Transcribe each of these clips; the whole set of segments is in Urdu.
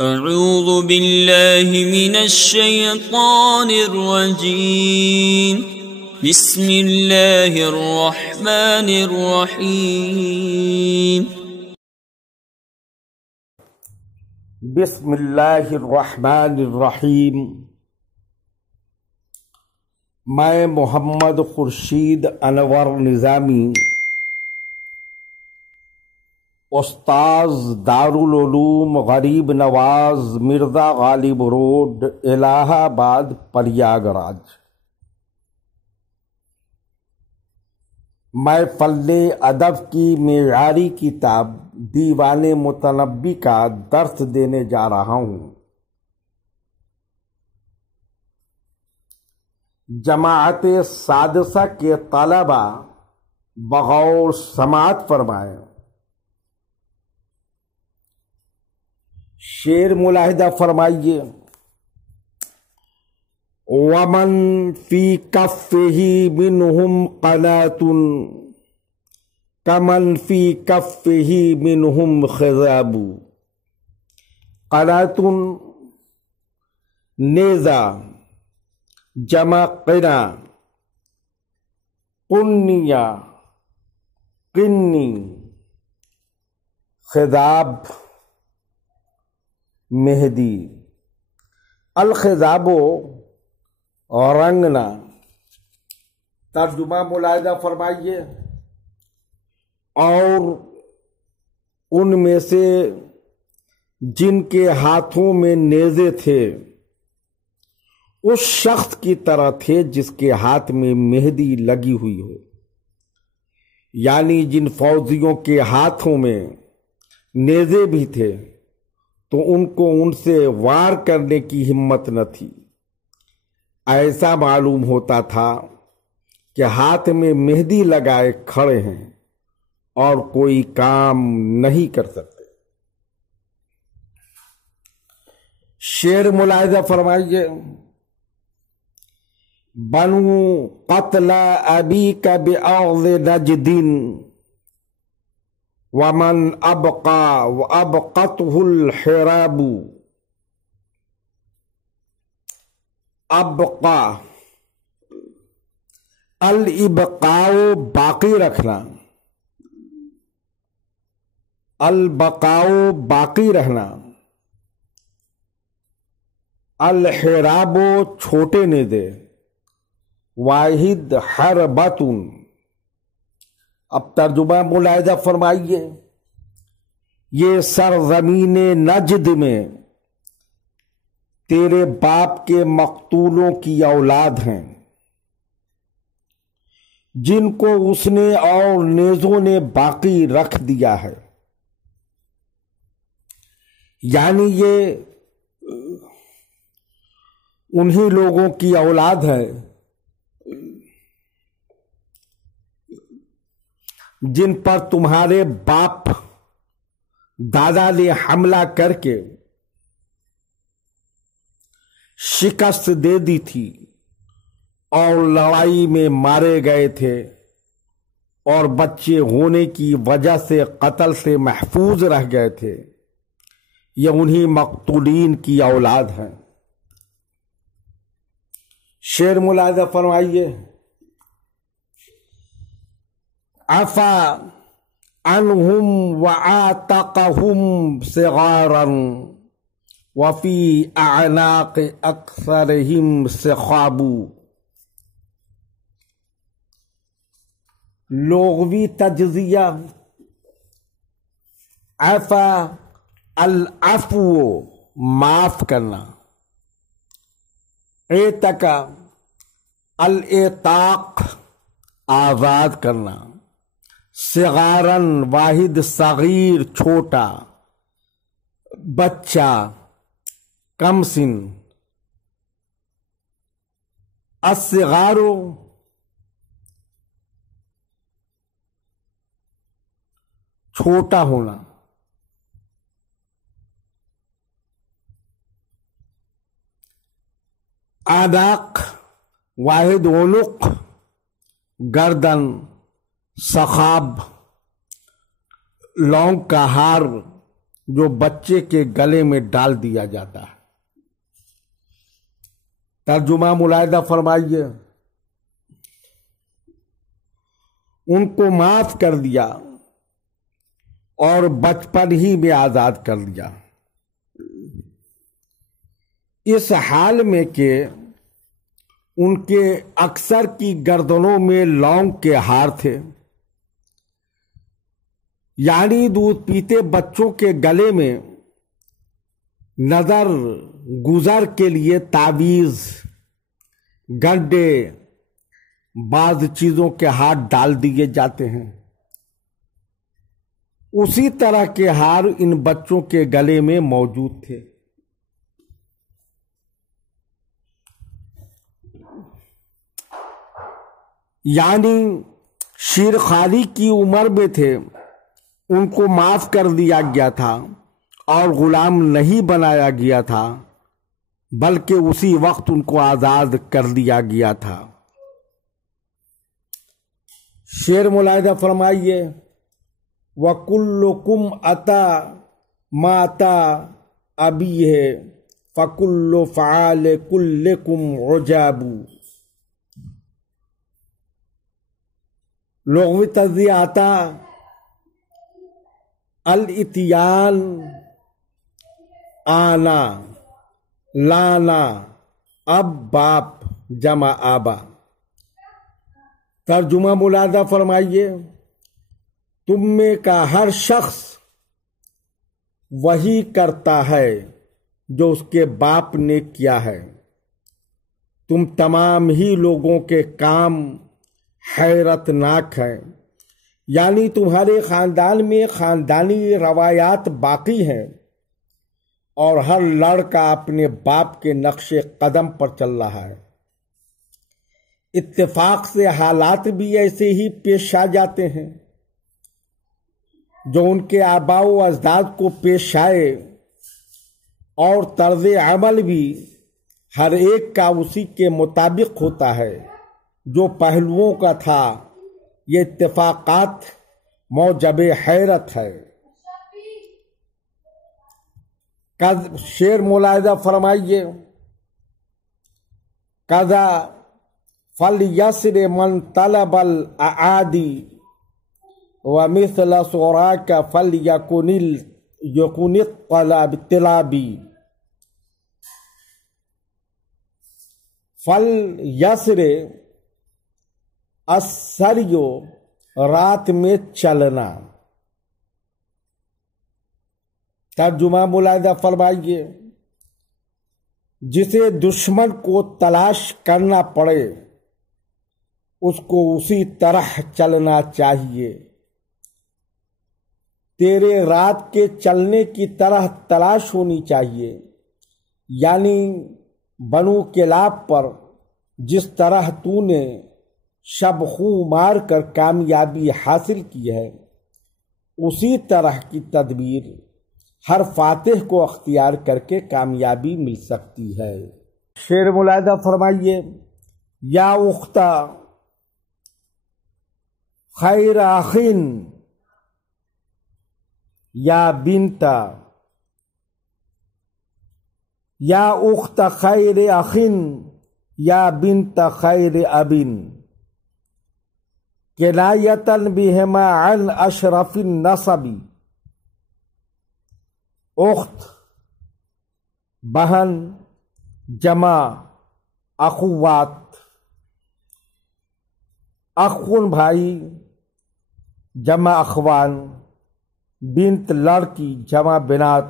اعوذ باللہ من الشیطان الرجیم بسم اللہ الرحمن الرحیم بسم اللہ الرحمن الرحیم۔ میں محمد خورشید انور نظامی، استاذ دارالعلوم غریب نواز مرزا غالب روڈ الہ آباد پریاگراج، میں فن ادب کی معیاری کتاب دیوان متنبی کا درس دینے جا رہا ہوں۔ جماعت سادسہ کے طلبہ بغور سماعت فرمائیں۔ شعر ملاحظہ فرمائیے۔ وَمَن فِي كَفِّهِ مِنْهُمْ قَنَاةٌ كَمَنْ فِي كَفِّهِ مِنْهُمْ خِذَابٌ۔ قناة نیزہ، جمع قنا، قنیہ قنی، خذاب مہدی۔ الخذاب رنگنا۔ ترجمہ ملاحظہ فرمائیے۔ اور ان میں سے جن کے ہاتھوں میں نیزے تھے اس شخص کی طرح تھے جس کے ہاتھ میں مہندی لگی ہوئی ہو، یعنی جن فوجیوں کے ہاتھوں میں نیزے بھی تھے تو ان کو ان سے وار کرنے کی ہمت نہ تھی۔ ایسا معلوم ہوتا تھا کہ ہاتھ میں مہندی لگائے کھڑے ہیں اور کوئی کام نہیں کر سکتے۔ شعر ملاحظہ فرمائیے۔ بنو قتل ابیک بأرض نجد ومن ابقى وابقته الحراب۔ ابقا، الابقاء باقی رکھنا، البقاء باقی رہنا، الحراب چھوٹے نیزے، واحد حربۃ۔ اب ترجمہ ملاحظہ فرمائیے۔ یہ سرزمین نجد میں تیرے باپ کے مقتولوں کی اولاد ہیں جن کو اس نے اور نیزوں نے باقی رکھ دیا ہے، یعنی یہ انہی لوگوں کی اولاد ہے جن پر تمہارے باپ دادا نے حملہ کر کے شکست دے دی تھی اور لڑائی میں مارے گئے تھے، اور بچے ہونے کی وجہ سے قتل سے محفوظ رہ گئے تھے۔ یہ انہی مقتولین کی اولاد ہیں۔ شعر ملاحظہ فرمائیے۔ عفا عنہم وعاتقہم صغارا وفی اعناق اکثرہم سخاب۔ لغوی تجزیہ۔ عفا، العفو معاف کرنا، اعتق، الاعتاق آزاد کرنا، صغارن واحد صغیر چھوٹا، بچہ، کم سن، الصغار چھوٹا ہونا، اعناق واحد عنق گردن، سخاب لونگ کا ہار، جو بچے کے گلے میں ڈال دیا جاتا ہے۔ ترجمہ ملاحظہ فرمائیے، ان کو معاف کر دیا اور بچپن ہی میں آزاد کر دیا، اس حال میں کہ ان کے اکثر کی گردنوں میں لونگ کے ہار تھے، یعنی دودھ پیتے بچوں کے گلے میں نظر گزر کے لیے تعویذ، گنڈے، بعض چیزوں کے ہاتھ ڈال دیے جاتے ہیں۔ اسی طرح کے ہار ان بچوں کے گلے میں موجود تھے۔ یعنی شیرخواری کی عمر میں تھے، ان کو معاف کر دیا گیا تھا اور غلام نہیں بنایا گیا تھا، بلکہ اسی وقت ان کو آزاد کر دیا گیا تھا۔ شعر ملاحظہ فرمائیے، وَكُلُّكُمْ أَتَى مَا أَتَى أَبِيهِ فَكُلُّ فَعَالِ كُلِّكُمْ عُجَابُ۔ لغوی تجزیہ آتا الاتیان، آنا، لانا، اب باپ جمع آبا۔ ترجمہ ملاحظہ فرمائیے، تم میں کا ہر شخص وہی کرتا ہے جو اس کے باپ نے کیا ہے، تم تمام ہی لوگوں کے کام حیرت ناک ہیں، یعنی تمہارے خاندان میں خاندانی روایات باقی ہیں اور ہر لڑکا اپنے باپ کے نقش قدم پر چل رہا ہے۔ اتفاق سے حالات بھی ایسے ہی پیش آ جاتے ہیں جو ان کے آباء و اجداد کو پیش آئے، اور طرز عمل بھی ہر ایک کا اسی کے مطابق ہوتا ہے جو پہلوؤں کا تھا۔ یہ اتفاقات موجب حیرت ہے۔ شعر ملاحظہ فرمائیے، قضا فلیسر من طلب الاعادی ومثل سوراک فلیکن الطلابی۔ فلیسر السریو، رات میں چلنا۔ ترجمہ ملاحظہ فرمائیے، جسے دشمن کو تلاش کرنا پڑے اس کو اسی طرح چلنا چاہیے، تیرے رات کے چلنے کی طرح تلاش ہونی چاہیے، یعنی بنو کلاب پر جس طرح تو نے شب خوں مار کر کامیابی حاصل کی ہے، اسی طرح کی تدبیر ہر فاتح کو اختیار کر کے کامیابی مل سکتی ہے۔ شعر ملاحظہ فرمائیے، یا اختہ خیر اخین یا بنتا، یا اخت خیر اخین یا بنت خیر ابن، کنایتاً بہما عن اشرف النسب۔ اخت بہن جمع اخوات، اخون بھائی جمع اخوان، بنت لڑکی جمع بنات،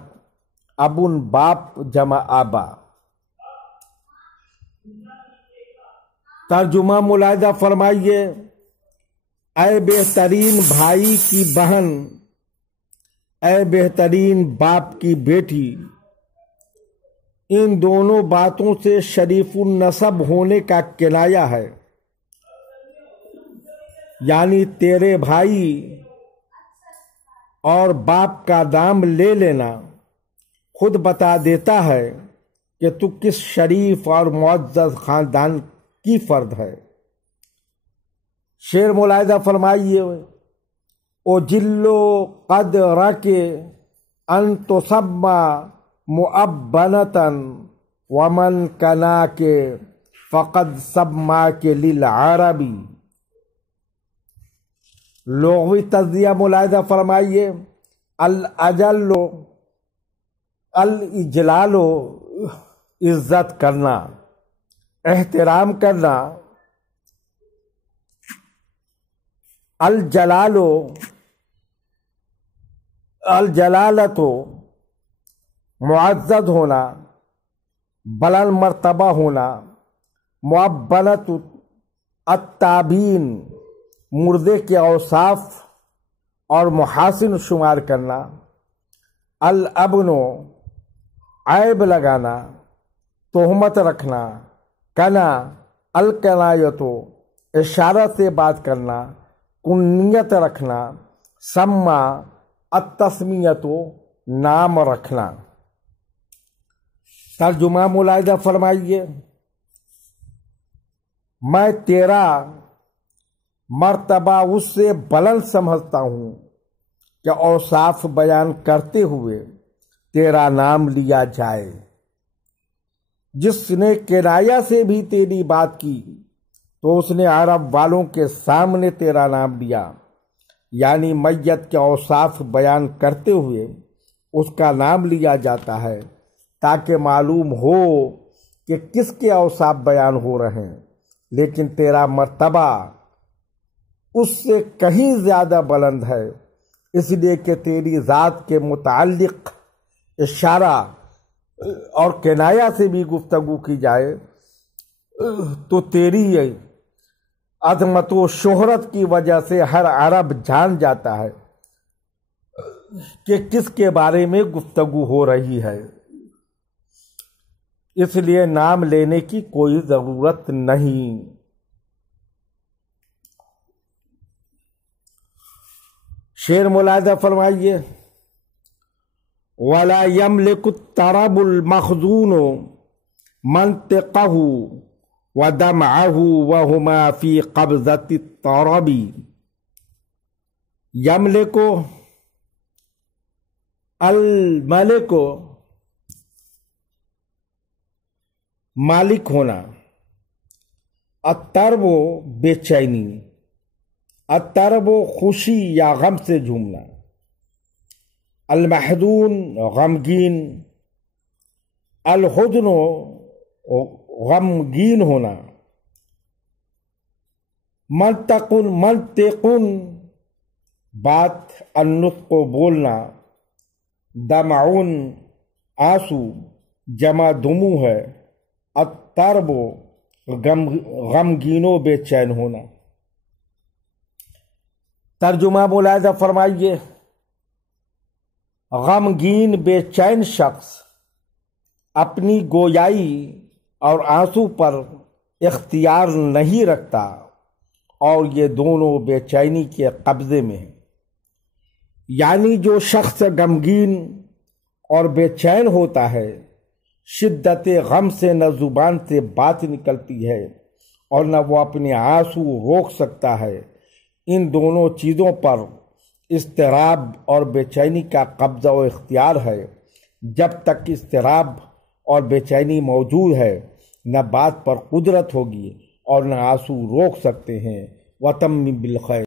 ابن باپ جمع آبا۔ ترجمہ ملاحظہ فرمائیے، اے بہترین بھائی کی بہن، اے بہترین باپ کی بیٹی، ان دونوں باتوں سے شریف النسب ہونے کا کنایا ہے، یعنی تیرے بھائی اور باپ کا نام لے لینا خود بتا دیتا ہے کہ تو کس شریف اور معزز خاندان کی فرد ہے۔ شعر ملاحظہ فرمائیے، او جلو قدر کے ان تسمى مؤبنة ومن كناك فقد سماك للعربی۔ لغوی تجزیہ ملاحظہ فرمائیے۔ الاجل الاجلال، عزت کرنا، احترام کرنا۔ الجلال الجلالت، معزز ہونا، بلند مرتبہ ہونا۔ معبنت، التابین، مردے کے اوصاف اور محاسن شمار کرنا۔ الابن، عیب لگانا، تہمت رکھنا۔ کنا، الکنایت، اشارہ سے بات کرنا، کنیت رکھنا۔ سما، التسمیت، نام رکھنا۔ ترجمہ ملاحظہ فرمائیے۔ میں تیرا مرتبہ اس سے بلند سمجھتا ہوں کہ اوصاف بیان کرتے ہوئے تیرا نام لیا جائے۔ جس نے کنایا سے بھی تیری بات کی تو اس نے عرب والوں کے سامنے تیرا نام لیا، یعنی میت کے اوصاف بیان کرتے ہوئے اس کا نام لیا جاتا ہے تاکہ معلوم ہو کہ کس کے اوصاف بیان ہو رہے ہیں، لیکن تیرا مرتبہ اس سے کہیں زیادہ بلند ہے، اس لیے کہ تیری ذات کے متعلق اشارہ اور کنایا سے بھی گفتگو کی جائے تو تیری عظمت و شہرت کی وجہ سے ہر عرب جان جاتا ہے کہ کس کے بارے میں گفتگو ہو رہی ہے، اس لیے نام لینے کی کوئی ضرورت نہیں۔ شعر ملاحظہ فرمائیے۔ وَلَا يَمْلِكُ الطَّرَبُ الْمَخْزُونُ مَنْطِقَهُ وَدَمْعَهُ وَهُمَا فِي قَبْضَةِ الطَّرَبِ۔ یملک، الملک، مالک ہونا۔ الطرب، بے چینی۔ الطرب، خوشی یا غم سے جھومنا۔ المحزون، غمگین۔ الحزن، غمگین ہونا۔ منطق، بات، النطق، بولنا۔ دمعون، آنسو، جمع دموع ہے۔ الطرب، غمگین و بے چین ہونا۔ ترجمہ ملاحظہ فرمائیے۔ غمگین بے چین شخص اپنی گویائی اور آنسو پر اختیار نہیں رکھتا اور یہ دونوں بے چینی کے قبضے میں ہیں، یعنی جو شخص غمگین اور بے چین ہوتا ہے، شدت غم سے نہ زبان سے بات نکلتی ہے اور نہ وہ اپنے آنسو روک سکتا ہے، ان دونوں چیزوں پر اضطراب اور بے چینی کا قبضہ و اختیار ہے۔ جب تک اضطراب اور بے چینی موجود ہے نہ بات پر قدرت ہوگی اور نہ آنسو روک سکتے ہیں۔ وتمم بالخیر۔